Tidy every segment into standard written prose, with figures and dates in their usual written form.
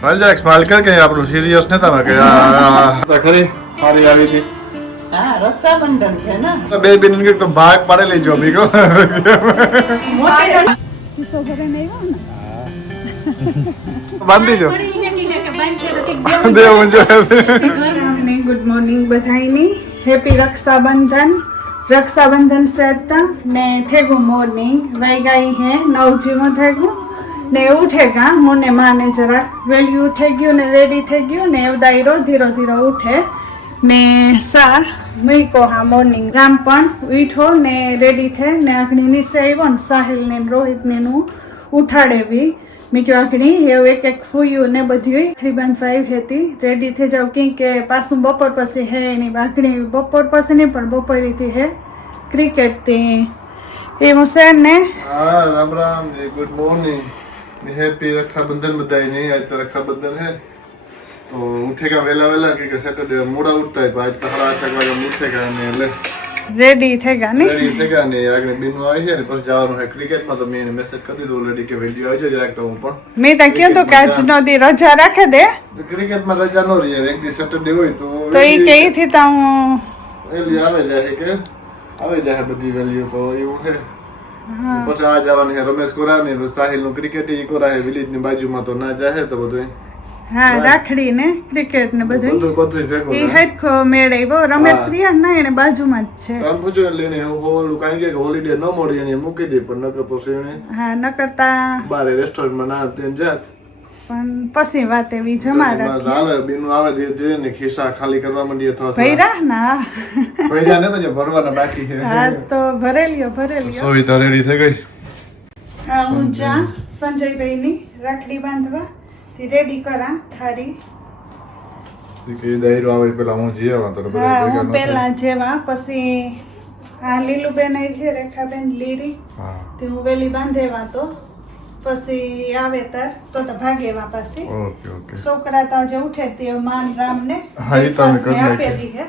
ચાલ જા સ્માઈલ કર કે આપણું સિરિયસ નતા કે ખરી સારી આવી હતી. હા રક્ષાબંધન છે ને તો બે બેન કે તો ભાગ પાડે લઈ જાવ બીકો બાંધી જો દેવ મુંજો ગુડ મોર્નિંગ બધાઈની હેપી રક્ષાબંધન રક્ષાબંધન से आता ने थेगु मॉर्निंग वही गई है 9 जीवो थेगु ने उठेगा मुने माने जरा वेली उठे गयो ने रेडी थे गयो ने दायरो धीरो धीरो उठे ने सा मई को हा मॉर्निंग राम पण उठो ने रेडी थे ने अग्नि ની સેવન સાહિલ ને રોહિત ને નું ઉઠાડે બી મેં કહ્યું આખડી એવું એક ફૂયું ને બધી આખડી બાંધવા આવી હતી રેડી થઈ જાવ કે પાછું બપોર પછી હે એની બાકડી બપોર પછી નહીં પણ બપોરીથી હે ક્રિકેટ થી એવું છે ને હા રામ રામ ગુડ મોર્निंग हैप्पी रक्षाबंधन बधाई नहीं आज तो रक्षाबंधन है तो उठेगा वेला वेला क्योंकि सैटरडे मोड़ा उठता है तो आज तो 8:30 वागे उठेगा ने ले રેડી થઈ ગયા ને રેડી થઈ ગયા ને આગળ બીનો આવી છે ને પછી જવાનું છે ક્રિકેટમાં તો મેં મેસેજ કરી દીધો ઓલરેડી કે વેલ્યુ આવી જાય જરાક તો હું પણ મેં તો કીધું કે આજનો દી રજા રાખે દે ક્રિકેટમાં રજા ન રહી એક દી સેટરડે હોય તો તો ઈ કે થી તો હું વેલ્યુ આવે જાય કે આવે જાય બધી વેલ્યુ તો એવું છે પછી આ જવાનું છે રમેશ કોરા ને સાહિલ નું ક્રિકેટ ઈ કોરા છે વિલેજ ની બાજુમાં તો ના જાય તો બધું હા રાખડી ને ક્રિકેટ ને બધું બધું ભેગું ઈ હરખો મેળવ્યો રમેશ રિયા ના એને બાજુમાં જ છે કામ પૂછ્યું એટલે એને હોલું કાંઈ કે હોલિડે ન મળી એને મૂકી દે પણ નકર પછી એને હા ન કરતા બારે રેસ્ટોરન્ટમાં ના તેને જાત પણ પછી વાત એવી જમા રાખી હાલે બીનું આવે ધીરે ધીરે ને ખિસ્સા ખાલી કરવા માંડીએ થોડા ભૈરા ના પૈસા ને તો જે ભરવાના બાકી છે હા તો ભરેલિયો સોવિતા રેડી થઈ ગઈ હા હું જા સંજયભાઈ ની રાખડી બાંધવા તી રેડી કરા થારી કે દાયરો આવે પેલા હું જઈ આવા તો બધા હા ભેગા હું પેલા જેવા પછી આ લીલુબેન આવી છે રેખાબેન લીરી હા તે હું વેલી બાંધેવા તો પછી આવે તાર તો ભાગેવા પાસે ઓકે ઓકે છોકરા તો જે ઉઠે તે માન રામ ને હા, ઈ તમે કરી આપી નાખી. દી હે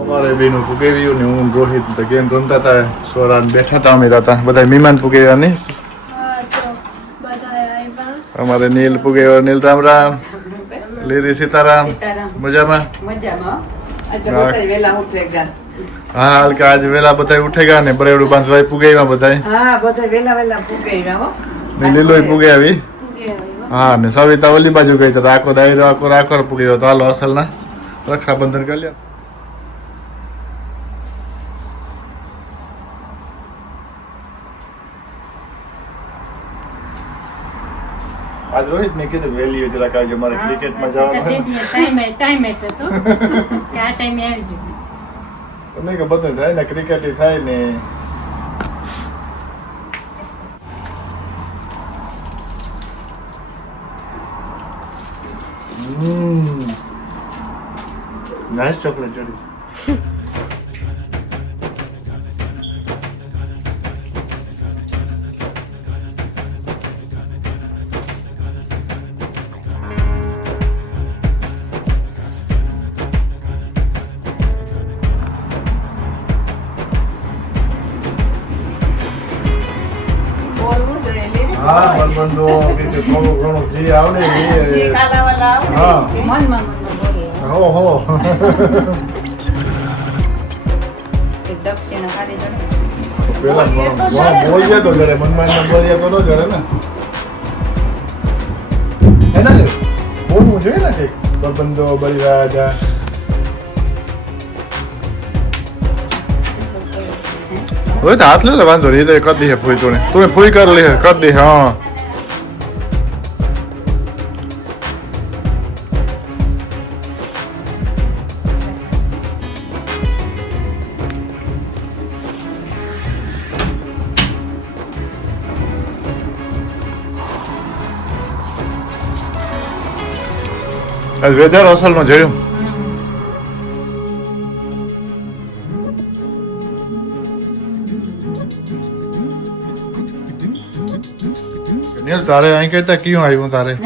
અમારે બેનું પુગેવ્યું ને હું રોહિત તો ગેમ રમતા હતા સોરાન બેઠા હતા અમે હતા બધા મહેમાન પુગેવ્યા નહીં અમારે નીલ પુગેવ્યો નીલ રામ રામ લીરી સીતારામ મજામાં હા હાલ કે આજ વેલા બધા ઉઠેગા ને બરેવડું બાંધવાય પુગેવ્યા બધા હા બધા વેલા વેલા પૂગેગા હો ને લીલોય પુગે આવી હા ને સવિતા ઓલી બાજુ ગઈ તો આખો દાયરો આખો રાખો પુગેવ્યો તો હાલો અસલ ના રક્ષાબંધન કરી લ્યો આજ રોહિત મેં કીધું વેલી જરાક આવજો મારે ક્રિકેટમાં જવાનું હોય ટાઈમ હતો કે આ ટાઈમે આવી જવું તમને કે બધું થાય ને ક્રિકેટ થાય ને નાઇસ ચોકલેટ જોડી હા બંધો કે થોડું ઘણું જે આવડે જે કાલાવાલા આવડે હા. કે મનમાં બોલે ઓહો દક્ષિણા કાઢી દે. પેલા બોલીએ તો જડે મનમાં બોલીએ તો ન જડે ને એના ને બોલવું જોઈએ ને કંઈક બંધો બલિરાજા હવે તો હાથ લે ને વાંધો નહીં એ તો કરી દે ફૂઈ તું ફૂઈ કર લે કરી દે હા આજ વેધર અસલમાં જોયું નીલ તારે અહીં કહેતા ક્યું આવ્યું તારે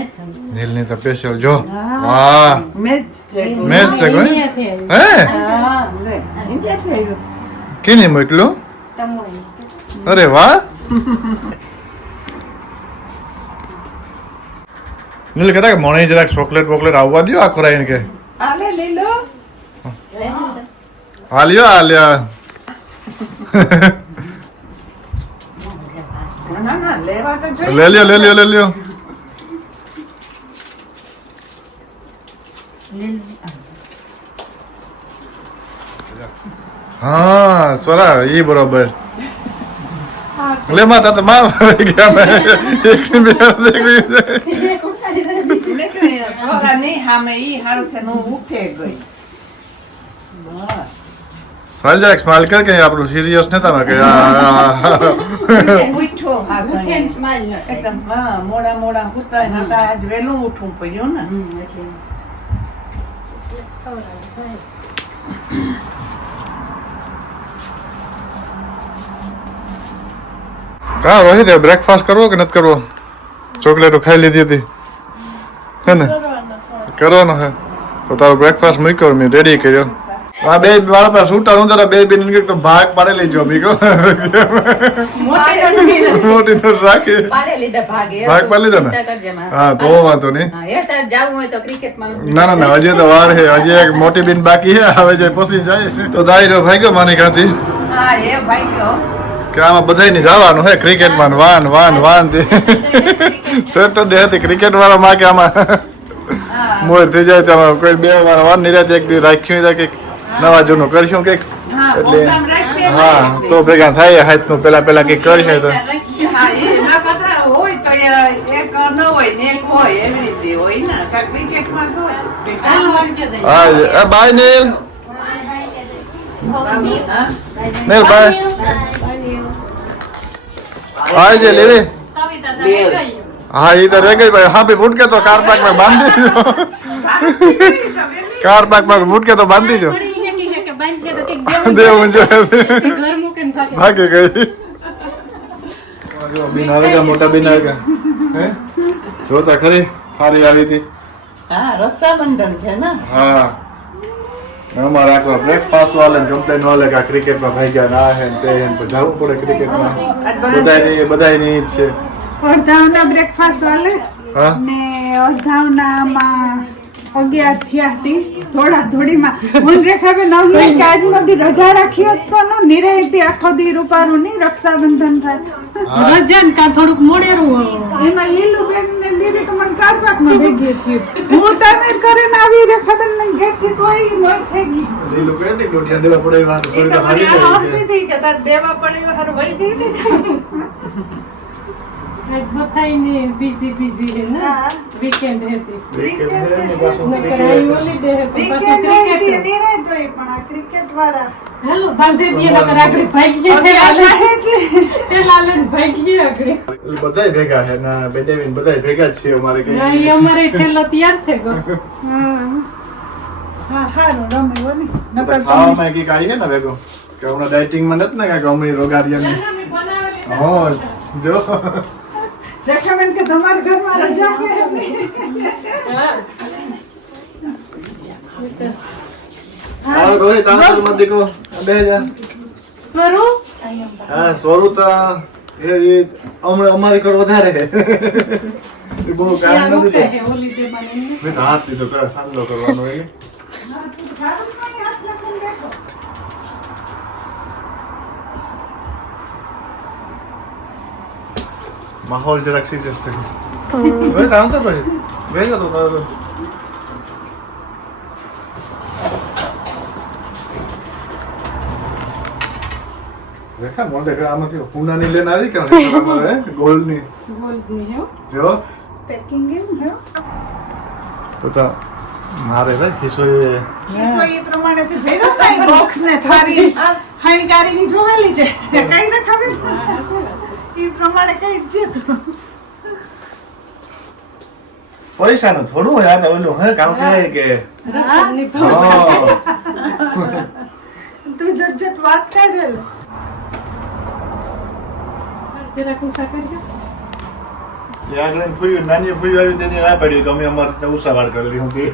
નીલ ની તો સ્પેશિયલ જો વાહ મેચ થયું. મેચ છે કોઈ હે હા, લે, ઇન્ડિયાથી આવ્યું. કેને મોકલ્યું અરે વાહ નીલ કહેતા કે મને જરાક ચોકલેટ બોકલેટ આવવા દો આખો રાઈને કે આલે લીલો. હાલ્યો ના, ના, લેવા તો જોઈએ. લે લ્યો હા સ્વરા ઈ બરોબર લે માતા તો માં ગયા મેં એકની બે દેખી મેં કહ્યું, સોરા નહીં, સામે ઈ હારું થઈને હું ઉઠે ગઈ. બસ. સાલ જરાક સ્માઈલ કર કે આપણું સિરિયસ નતા મેં કે ઉઠ્યો હા ઘણી. એકદમ હા મોડા હુતા ને હતા આજ વહેલું ઉઠવું પડ્યું ને. કા રોહિત બ્રેકફાસ્ટ કરવો કે નથી કરવો ચોકલેટો ખાઈ લીધી હતી હે ને કરવાનો હે તો તારો બ્રેકફાસ્ટ મૂક્યો મેં રેડી કર્યો આ બે મારા પાસે છૂટા નું જરા બે બેન તો ભાગ પાડી લેજો બીકો મોટી નોટ રાખી પાડે લીધા ભાગે. ભાગ પાડી લીધો ને ચિંતા કરજે માં. હા તો વાંધો નહીં હા, એ તારે જાવું હોય તો ક્રિકેટમાં ના હજી તો વાર છે હજી એક મોટી બેન બાકી છે હવે જે પછી જાય તો દાયરો ભાગ્યો માની ખાતી હા એ ભાઈ કહો. કે આમાં બધાયને જવાનું હે ક્રિકેટમાં વાન સેટરડે હતી ક્રિકેટ વાળા માં કે આમાં મોર થઈ જાય તો આમાં કોઈ બે વાર વાર નિરાતે એક દી રાખ્યું હોય કે નવા જૂનું કરશું કંઈક હા, એટલે પ્રોગ્રામ રાખીએ. હા તો ભેગા થાય હાથનું પેલા કંઈક કરીશું તો હા, એના પાછા હોય તો એક ન હોય ને એક હોય એવી રીતે હોય ને કાંઈક ક્રિકેટમાં તો હોય. હા બાય નીલ હા? નીલ બાય આય જે લેવે હા એ તો રહી ગઈ ભાઈ હા ભાઈ ફૂટકે તો કાર પાર્ક માં બાંધી દીધો કાર પાર્ક માં ફૂટકે તો બાંધી જો દેવું છે ભાગી ગઈ બેન આવે ગયા મોટા બેન આવે ગયા હે જોતા ખરી સારી આવી હતી હા, રક્ષાબંધન છે ને. હા અમારે આખો બ્રેકફાસ્ટ વાળા ને કમ્પ્લેન વાળા કે ક્રિકેટમાં ભાઈ ગયા ના હે ને તે હે ને જવું પડે ક્રિકેટમાં બધાની ઈજ છે અડધાવના બ્રેકફાસ્ટ ચાલે હા ને અડધાવનામાં 11 થયા હતી થોડીમાં હું રેખાબેન નવી કે આજ દી રજા રાખી હોત તો નો નિરાયતી આખો દી રૂપારું નહીં રક્ષાબંધન થાત રજન કા થોડુંક મોડેરું એમાં લીલુબેન ને લીલી તો મને કારપાકમાં ભેગી હતી હું તામેર કરીને આવી રેખાબેન ને ઘેરથી તો આવી મોર થઈ ગઈ એ લોકો એને ગોઠિયા દેવા પડે વાત એ સોરી તો ભાગી મને જાય આવતી હતી કે તાર દેવા પડે હાર વઈ ગઈ હતી બધાને બીઝી હે ને હા. વીકેન્ડ હતી ક્રિકેટ છે ને પાછું નકર આ હોલિડે હે તો પાછું વીકેન્ડ હતી ક્રિકેટ નિરાય તોય પણ આ ક્રિકેટ વાળા હેલો બાંધી દે નકર આગળ ભાગીએ તે લાલે ભાગીએ આગળ બધાય ભેગા છે ના બેડેવીન બધાય ભેગા જ છે અમારે કઈ ના ઈ અમારે ઠેલો તૈયાર થઈ ગયો હા હારું રમે ઓલી નકર તો ખાવામાં કઈક આવી છે ને ભેગો કે હમણાં ડાયટિંગમાં નથી ને કાંઈક અમે રોગારિયાને હા જો રેખાબેન કે તમારા ઘરમાં રજા છે હા રોહિત આંસર મત દેખો બે જા સ્વરૂપ હા સ્વરૂપ એ હમણાં અમારી કર વધારે છે એ બહુ કામ નથી હોલિડે માં મેં તો હાથ દીધો કરે સાંજલો કરવાનો એને માહોલ જરાક સિરિયસ થઈ ગયો હવે આમ તો ભાઈ બેસો તો રેખા મોઢે આમાંથી પૂનાની લઈને આવી કે તમારે ગોલ્ડની ગોલ્ડની હે જો પેકિંગ એમ હે તો મારે ભાઈ ખિસ્સો કિસ્સો એ પ્રમાણે તો ભેરો થાય બોક્સ ને થારી હાનિકારી જોવેલી છે કઈ રખાવે એ પ્રમાણે કઈ જ તો પૈસાનું થોડું યાર ઓલું હે કામ કહેવાય કે રસદની હા તું જટ વાત કરે જરા કુસા કરી યાર લઈને ફૂયું નાની ફૂયું આવી તેની ના પડી કે અમે અમારે ઉષાવાડ કરેલી હતી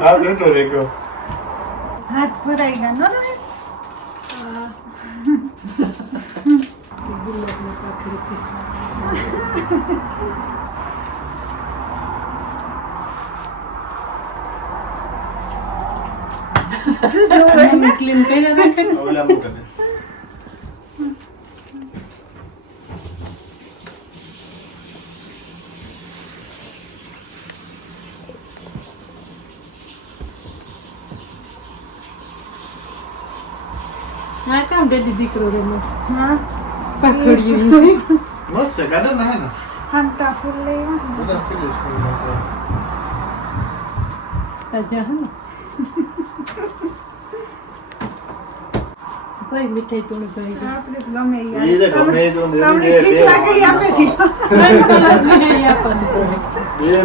આ બેઠો રે ગયો હાથ ભરાઈ ગયા નો રહે ગુલાબની પાખડી તું જોવે ને ક્લીન કરી રાખે ઓલા મૂકે દે હા કામ બેદી દીકરો રમે હા પાખડીયું મસ્ત છે ગાર્ડન હે ને હંટા ફૂલ લેવા બધા પીલે સ્કૂલ માં તાજા હે કોઈ મીઠાઈ ચોળ ભાઈ આપણે તો ગમે ઈ જે ગમે એ તો તમને ઠીક લાગે ઈ આપે છે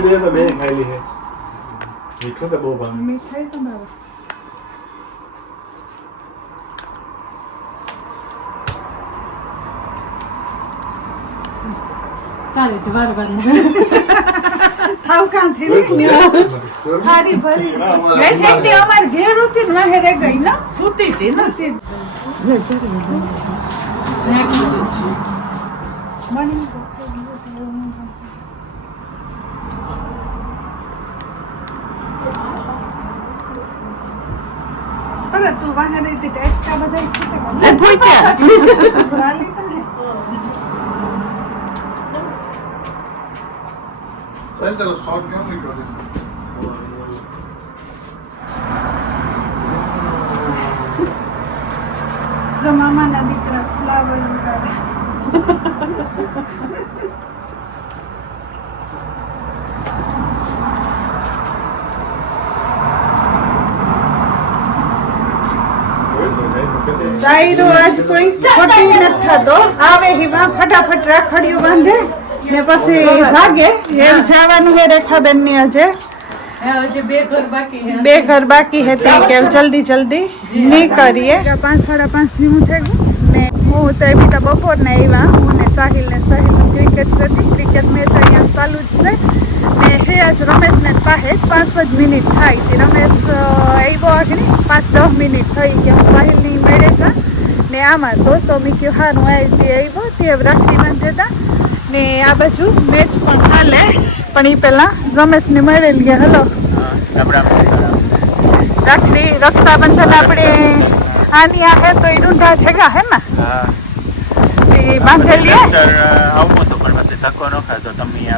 બે તો બે ખાઈલી હે મીઠું તો બહુ ભાવે મીઠાઈ તો ના ચાલે છે વાર વાર થાવ કાં થઈ થારી ભરી બેઠી અમાર ઘેર ઉતી ને વાહે રે ગઈ ને સૂતી હતી ને સર તું વાહે રહી ટેસ્ટ કા બધા વાલી તો હે સાહેબ તારો શોર્ટ કેમ નીકળ્યો જો મામાના દીકરા ફ્લાવર ઉગાડે ડાયરો આજ કોઈ ખોટી નથી થતો આવે હિવા ફટાફટ રાખડીઓ બાંધે ને પછી ભાગે એમ જવાનું હે રેખાબેન ની આજે હજી બે ઘર બાકી હે બે ઘર બાકી હતી કે જલ્દી જલ્દી નહીં કરીએ 5 સાડા 5 જેવું થઈ ગયું ને હું તો એવી તો બપોર ને આવ્યા હું ને સાહિલ ક્રિકેટ હતી ક્રિકેટ મેચ અહીંયા ચાલુ જ છે ને હે આજ રમેશ ને પાસે જ 5 જ મિનિટ થાય હતી રમેશ આવ્યો આગળ 5-10 મિનિટ થઈ ગયા સાહિલ ની મેળે છે ને આમાં તો મેં કહ્યું હા હું આવ્યો તે રાખડી બાંધતા ને આ બાજુ મેચ પણ હાલે પણ એ પહેલા રમેશ ને મળેલ ગયા હલો રાખડી રક્ષાબંધન આપણે આની આ હે તો એ ડુંઢા થેગા હે ને એ બાંધેલી હે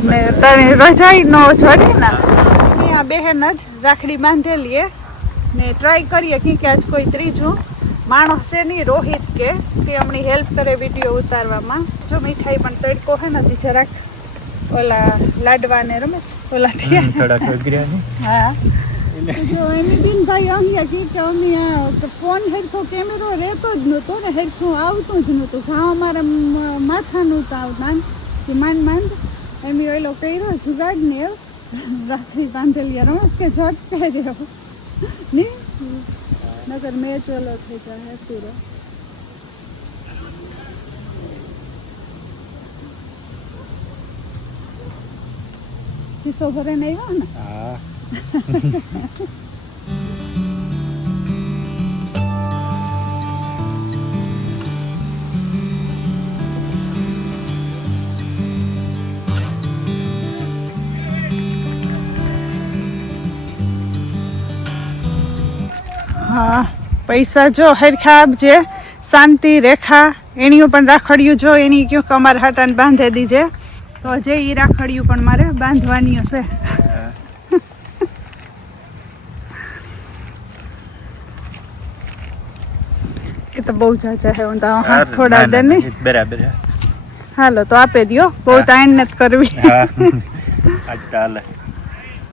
ને તને રજાઈ નો ચડે ને આ બહેન જ રાખડી બાંધેલી હે ને ટ્રાય કરીએ કે આજ કોઈ ત્રીજું માણસ છે નહીં રોહિત કે તે અમની હેલ્પ કરે વિડીયો ઉતારવામાં જો મીઠાઈ પણ તડકો હે ને જરાક ઓલા લાડવા ને રમેશ ઓલા હા જો એની દિન ભાઈ અહીંયા કે અમે ફોન હેરખો કેમેરો રહેતો જ નહોતો ને હેરખું આવતું જ નહોતું ઘા અમારા માથાનું તો આવતા કે માંડ એમ ઓલો કર્યો જુગાડ ને રાખડી બાંધેલી રમેશ કે ઝટ પહેર્યો નહીં નગર મેચ ઓલો થઈ જાય પૂરો કિસ્સો ભરે ને આવ્યો ને હા પૈસા જો હરખા આપજે. શાંતિ રેખા એણીઓ પણ રાખડીયું જો એની કયો કે અમારા હાટાને બાંધે દીજે તો જે ઈ રાખડીયું પણ મારે બાંધવાની હશે. એ તો બહુ જાજા હે હું તો હાથ થોડા દે ને બરાબર હાલો તો આપે દો બહુ તાણ નથી કરવી. આજ ચાલે